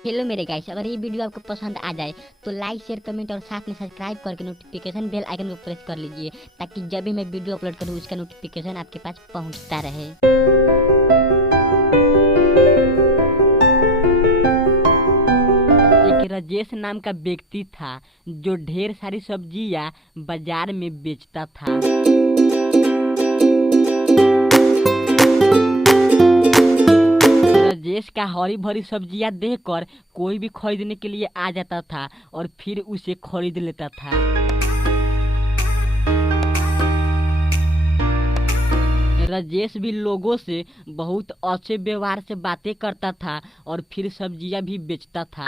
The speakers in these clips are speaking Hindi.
हेलो मेरे गाइस, अगर ये वीडियो आपको पसंद आ जाए तो लाइक शेयर कमेंट और साथ में सब्सक्राइब करके नोटिफिकेशन बेल आइकन को प्रेस कर लीजिए, ताकि जब भी मैं वीडियो अपलोड करूँ उसका नोटिफिकेशन आपके पास पहुंचता रहे। एक राजेश नाम का व्यक्ति था जो ढेर सारी सब्जियां बाजार में बेचता था। राजेश का हरी भरी सब्जियां देखकर कोई भी खरीदने के लिए आ जाता था और फिर उसे खरीद लेता था। राजेश भी लोगों से बहुत अच्छे व्यवहार से बातें करता था और फिर सब्जियां भी बेचता था।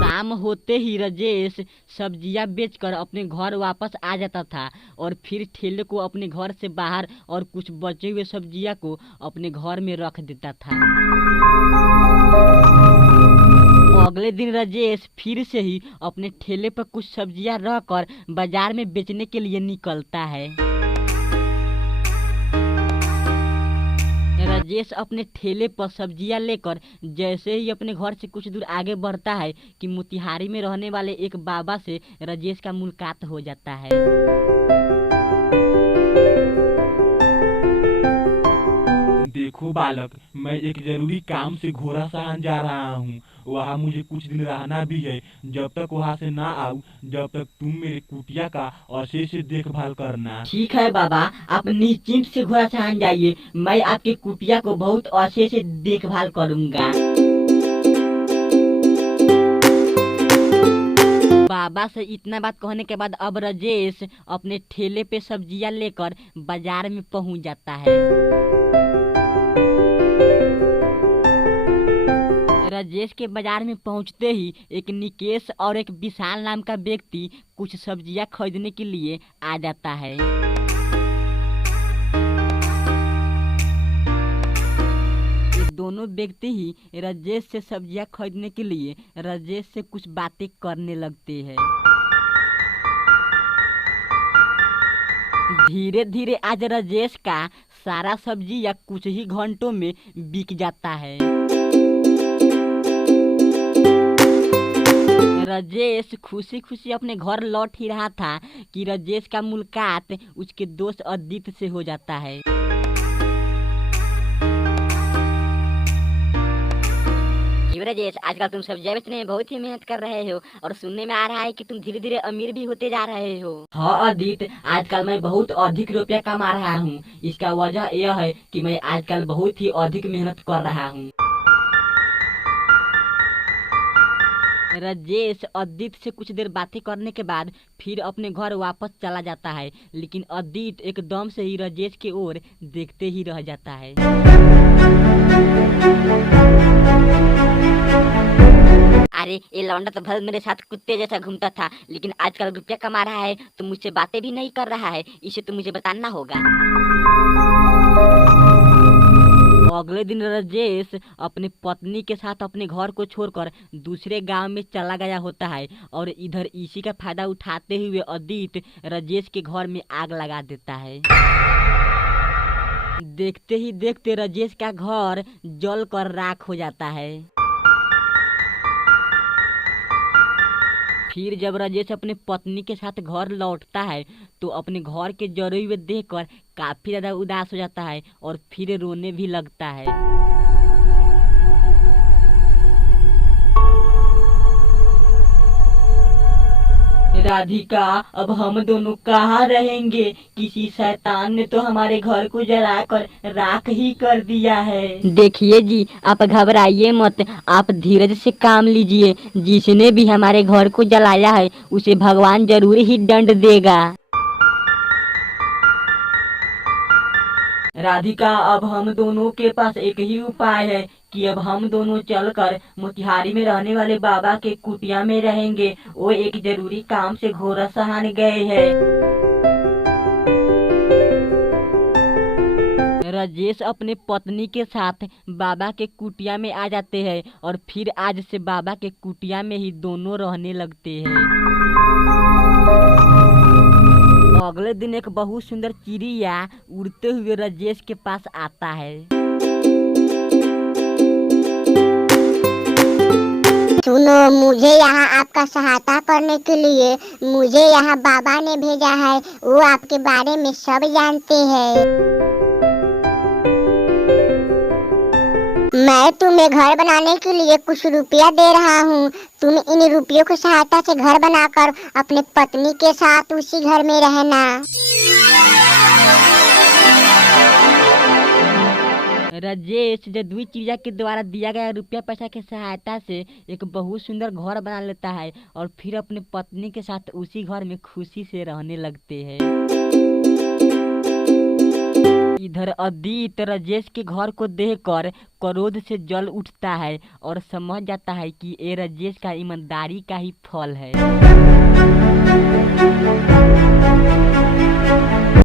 शाम होते ही राजेश सब्जियां बेचकर अपने घर वापस आ जाता था और फिर ठेले को अपने घर से बाहर और कुछ बचे हुए सब्जियां को अपने घर में रख देता था। अगले दिन राजेश फिर से ही अपने ठेले पर कुछ सब्जियां रखकर बाजार में बेचने के लिए निकलता है। राजेश अपने ठेले पर सब्जियां लेकर जैसे ही अपने घर से कुछ दूर आगे बढ़ता है कि मोतिहारी में रहने वाले एक बाबा से राजेश का मुलाकात हो जाता है। देखो बालक, मैं एक जरूरी काम से घोड़ासहान जा रहा हूँ। वहाँ मुझे कुछ दिन रहना भी है। जब तक वहाँ से ना आऊँ, जब तक तुम मेरे कुटिया का अच्छे से देखभाल करना। ठीक है बाबा, आप निश्चिंत से घोड़ासहान जाइए, मैं आपके कुटिया को बहुत अच्छे से देखभाल करूंगा। बाबा से इतना बात कहने के बाद अब राजेश अपने ठेले पे सब्जियां लेकर बाजार में पहुंच जाता है। राजेश के बाजार में पहुंचते ही एक निकेश और एक विशाल नाम का व्यक्ति कुछ सब्जियां खरीदने के लिए आ जाता है। ये दोनों व्यक्ति ही राजेश से सब्जियां खरीदने के लिए राजेश से कुछ बातें करने लगते हैं। धीरे धीरे आज राजेश का सारा सब्जी या कुछ ही घंटों में बिक जाता है। राजेश खुशी खुशी अपने घर लौट ही रहा था कि राजेश का मुलाकात उसके दोस्त अदित से हो जाता है। राजेश, आजकल तुम सब्जियां बेचने में बहुत ही मेहनत कर रहे हो और सुनने में आ रहा है कि तुम धीरे धीरे अमीर भी होते जा रहे हो। हाँ अदित, आजकल मैं बहुत अधिक रुपया कमा रहा हूँ। इसका वजह यह है कि मैं आजकल बहुत ही अधिक मेहनत कर रहा हूँ। राजेश अदित से कुछ देर बातें करने के बाद फिर अपने घर वापस चला जाता है, लेकिन अदित एकदम से ही राजेश की ओर देखते ही रह जाता है। अरे ये लौंडा तो भल मेरे साथ कुत्ते जैसा घूमता था, लेकिन आजकल रुपया कमा रहा है तो मुझसे बातें भी नहीं कर रहा है। इसे तो मुझे बताना होगा। अगले दिन राजेश अपनी पत्नी के साथ अपने घर को छोड़कर दूसरे गांव में चला गया होता है और इधर इसी का फायदा उठाते हुए अदित राजेश के घर में आग लगा देता है। देखते ही देखते राजेश का घर जलकर राख हो जाता है। फिर जब राजेश अपने पत्नी के साथ घर लौटता है तो अपने घर के जले हुए देखकर काफी ज्यादा उदास हो जाता है और फिर रोने भी लगता है। राधिका, अब हम दोनों कहाँ रहेंगे? किसी शैतान ने तो हमारे घर को जलाकर राख ही कर दिया है। देखिए जी, आप घबराइए मत, आप धीरज से काम लीजिए। जिसने भी हमारे घर को जलाया है उसे भगवान जरूर ही दंड देगा। राधिका, अब हम दोनों के पास एक ही उपाय है कि अब हम दोनों चलकर मोतिहारी में रहने वाले बाबा के कुटिया में रहेंगे। वो एक जरूरी काम से घोड़ासहान गए हैं। राजेश अपने पत्नी के साथ बाबा के कुटिया में आ जाते हैं और फिर आज से बाबा के कुटिया में ही दोनों रहने लगते हैं। अगले दिन एक बहुत सुंदर चिड़िया उड़ते हुए राजेश के पास आता है। सुनो, मुझे यहाँ आपका सहायता करने के लिए मुझे यहाँ बाबा ने भेजा है। वो आपके बारे में सब जानते हैं। मैं तुम्हें घर बनाने के लिए कुछ रुपया दे रहा हूँ। तुम इन रुपयों की सहायता से घर बनाकर अपने पत्नी के साथ उसी घर में रहना। राजेश जदुई चिड़िया के द्वारा दिया गया रुपया पैसा की सहायता से एक बहुत सुंदर घर बना लेता है और फिर अपने पत्नी के साथ उसी घर में खुशी से रहने लगते हैं। इधर अदित राजेश के घर को देखकर क्रोध से जल उठता है और समझ जाता है कि ये राजेश का ईमानदारी का ही फल है।